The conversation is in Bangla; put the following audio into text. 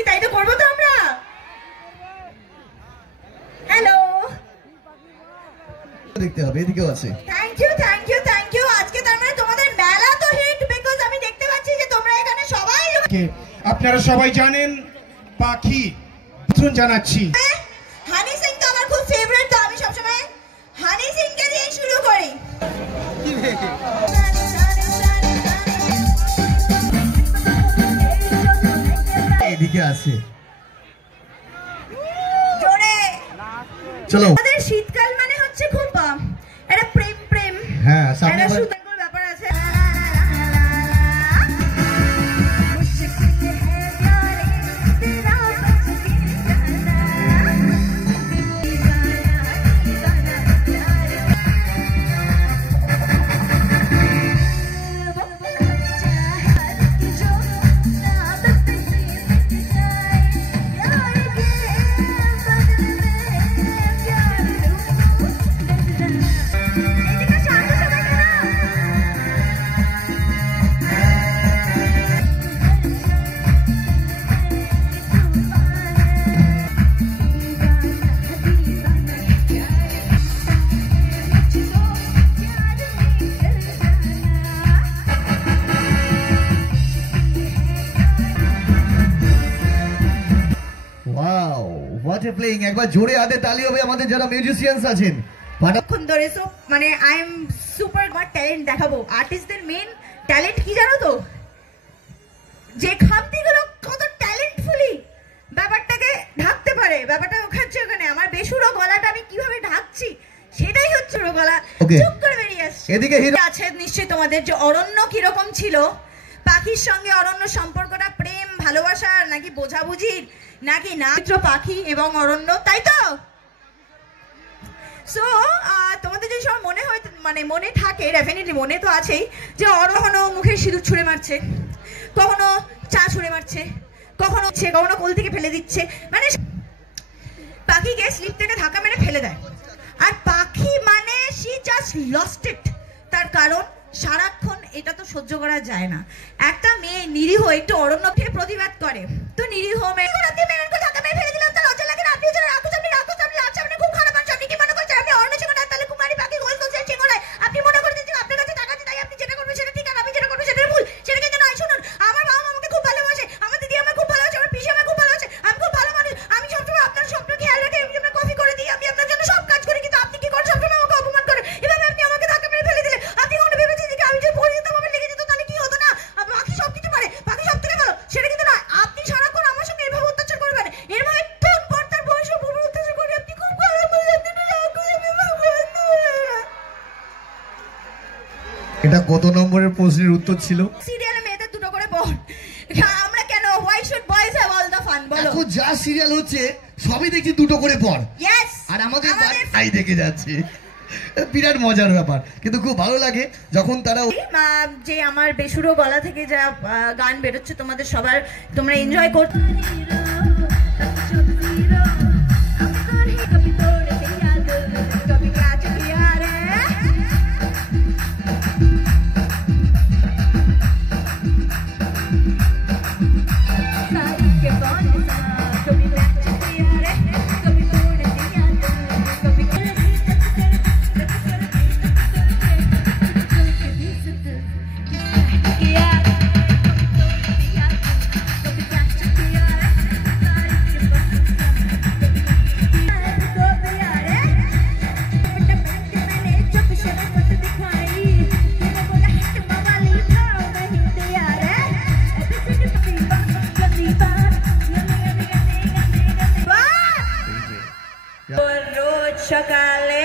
কি তাই তো করবো তো আমরা। হ্যালো, দেখতে হবে, এদিকেও আছে। Thank you thank you thank you. আজকে তার মানে তোমাদের মেলা তো হিট, বিকজ আমি দেখতে পাচ্ছি যে তোমরা এখানে সবাই। আপনারা সবাই জানেন পাখি জানাচ্ছি। হানি সিং তো আমার খুব ফেভারিট, তো আমি সবসময় হানি সিংকে দিয়ে শুরু করি। এদিকে আছে, জোরে চলো। আমাদের শীতকাল মানে হচ্ছে খুব একটা প্রেম প্রেম, হ্যাঁ, সামনে একটা সুন্দর ব্যাপার আছে। প্লেইং একবার জোরে হাতে তালি হবে আমাদের যারা মিউজিশিয়ানস আছেন। অনেকক্ষণ ধরে মানে I am super god talent দেখাবো। আর্টিস্টদের মেন ট্যালেন্ট কি জানো তো? যে খামতিগুলো কত ট্যালেন্টফুলি ব্যাপারটাকে ঢাকতে পারে, ব্যাপারটা ওখানে আমার বেসুরো গলাটা আমি কিভাবে ঢাকছি সেটাই হচ্ছে গলা চুপ করে বেরিয়ে আসছে। এদিকে হিরো আছে নিশ্চয়ই তোমাদের যে অরণ্য কিরকম ছিল, পাখির সঙ্গে অরণ্য সম্পর্কটা প্রেম ভালোবাসা নাকি বোঝাবুঝির নাকি নাত্র পাখি এবং অরণ্য, তাই তো? সো তোমাদের যদি সব মনে হয় মানে মনে থাকে, ডেফিনেটলি মনে তো আছেই যে অরহনো মুখে সিঁদুর ছুঁড়ে মারছে, কখনো চা ছুঁড়ে মারছে, কখনো কোল থেকে ফেলে দিচ্ছে, মানে পাখিকে স্লিপ থেকে ধাক্কা মেরে ফেলে দেয়। আর পাখি মানে শি জাস্ট লস্ট ইট। তার কারণ সারাক্ষণ এটা তো সহ্য করা যায় না। একটা মেয়ে নিরীহ একটু অরণ্যকে প্রতিবাদ করে, তো নিরীহ মেয়ে ধাক্কা মেরে ফেলে দিলাম, তার লজ্জা লাগে না? আপনি আপনি খুব খারাপ মানুষ, আপনি কি মনে করছেন আপনি অরণ্য চেঙ্গোলায় তাহলে কুমারী পাখি গোল করছে চেঙ্গোলায়? আপনি মনে করছেন যে আপনার কাছে টাকা আছে তাই আপনি যেটা করবেন সেটা ঠিক, আর আমি যেটা করবো সেটা ভুল? সেটা কিন্তু নয়। শুনুন, আমার বাবা আমাকে খুব ভালোবাসে, আমার দিদি আমার খুব ভালোবাসে, আমার পিসি আমার খুব ভালোবাসে, আমি খুব ভালো মানুষ, আমি সবসময় আপনার স্বপ্ন খেয়াল রাখি, আমি আপনার কফি করে দিই, আমি আপনার জন্য সব কাজ করি, কিন্তু আপনি কি করেন? সবসময় আমাকে অপমান করেন। এভাবে আপনি আমাকে ধাক্কা মেরে ফেলে দিলে, আপনি কখনো ভেবেছেন যে আমি যদি পড়ে যেতাম আমার লেগে যেত তাহলে কি হতো? না, পাখি সব কিছু পারে, পাখি সব থেকে ভালো, সেটা কিন্তু নয়। আপনি সারাক্ষণ আমার সঙ্গে এভাবে অত্যাচার করবেন, এভাবে তোর পর তার বয়স উপর অত্যাচার করে, আপনি খুব খারাপ মানুষ। এটা কত নম্বরের প্রশ্নের উত্তর ছিল? সিরিয়ালে মেয়েদের দুটো করে পড়, আমরা কেন why should boys have all the fun? বলো, এখন যা সিরিয়াল হচ্ছে সবই দেখছি দুটো করে পড়। ইয়েস, আর আমাদের তাই দেখে যাচ্ছে, বিরাট মজার ব্যাপার, কিন্তু খুব ভালো লাগে যখন তারা যে আমার বেসুরো গলা থেকে যা গান বেরোচ্ছে তোমাদের সবার, তোমরা এনজয় করতে। সকালে